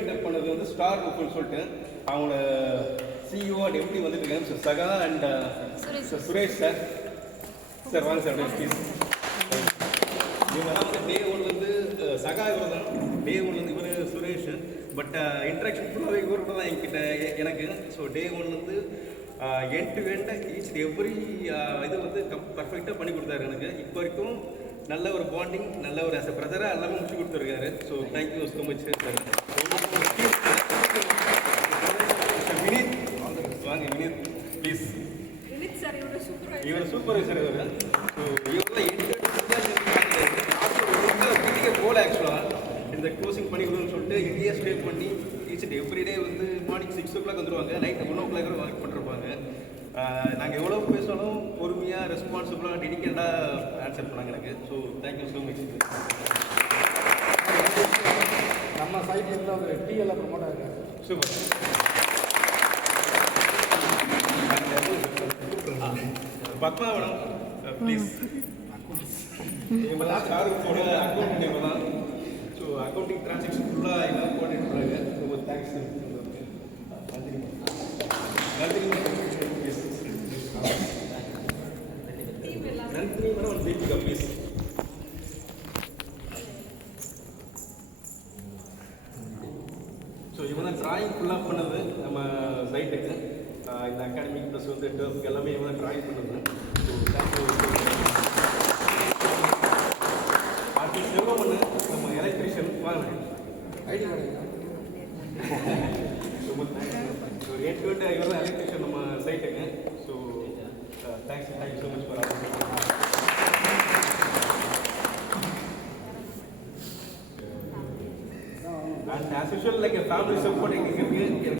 Maintain பண்ணது வந்து star குரூப்னு சொல்லிட்டு அவங்களோட சிஇஓ அண்ட் எம்டி வந்துட்டு இருக்காங்க. ஸோ சகா அண்ட் சுரேஷ் சார். சார் வாங்க சார் ப்ளீஸ். இவங்கெல்லாம் வந்து டே ஒன்லேருந்து சகா இவர் தான். டே ஒன்லேருந்து இவர் சுரேஷ். பட் இன்ட்ராக்ஷன் ஃபுல்லாகவே இவர் கூட தான் என்கிட்ட எனக்கு. ஸோ டே ஒன்லேருந்து end to end each every இது வந்து பர்ஃபெக்டாக பண்ணி கொடுத்தாரு எனக்கு. இப்போ வரைக்கும் நல்ல ஒரு பாண்டிங், நல்ல ஒரு ஆஸ் அ பிரதராக எல்லாமே முடிச்சு கொடுத்துருக்காரு. So thank you so much sir. Vineeth வாங்க வினீத் ப்ளீஸ். இவர் சூப்பர்வைசர் இவர். ஸோ இவர் வீட்டுக்கே போல ஆக்சுவலாக இந்த க்ளோசிங் பண்ணி கொடுன்னு சொல்லிட்டு இங்கேயே ஸ்டே பண்ணி ஈச் எவ்ரிடே வந்து மார்னிங் 6 o'clock வந்துடுவாங்க, நைட் 1 o'clock ஒர்க் பண்ணிருப்பாங்க. நாங்கள் எவ்வளோ பேசாலும் பொறுமையாக ரெஸ்பான்சிபிளாக டெடிக்கேட்டாக ஆன்சர் பண்ணாங்க எனக்கு. So thank you so much. நம்ம சைட்ல இருந்து ஒரு டிஎல்ல ப்ரமோட் ஆகிருக்காரு. சூப்பர். பத்மாவனம் ப்ளீஸ். இவங்கெல்லாம் சாருக்கோட அக்கௌண்ட் இவங்க தான். ஸோ அக்கௌண்டிங் டிரான்சாக்ஷன் ஃபுல்லாக எல்லாம் கோஆர்டினேட் பண்ணுறாங்க. ரொம்ப தேங்க்ஸ். நன்றி நன்றி நன்றி மேடம். ஒரு தீபிகா ப்ளீஸ். ஸோ இவங்க தான் ட்ராயிங் ஃபுல்லாக பண்ணது நம்ம சைட்டுக்கு. இந்த அகாடமிக் ப்ளஸ் வந்து டர்ஃப்க்கு எல்லாமே இவங்க தான் ட்ராயிங் பண்ணுது. So thank you. அடுத்து செல்வமண்ணு நம்ம எலக்ட்ரிஷியன் வாங்க ஐடி கார்டு ரொம்ப தேங்க்ஸ். ஸோ ஏற்கனவே இவர் தான் எலக்ட்ரிஷியன் நம்ம சைட்டுக்கு. So thank you so much for and as usual like a family support எங்களுக்கு இருக்கு.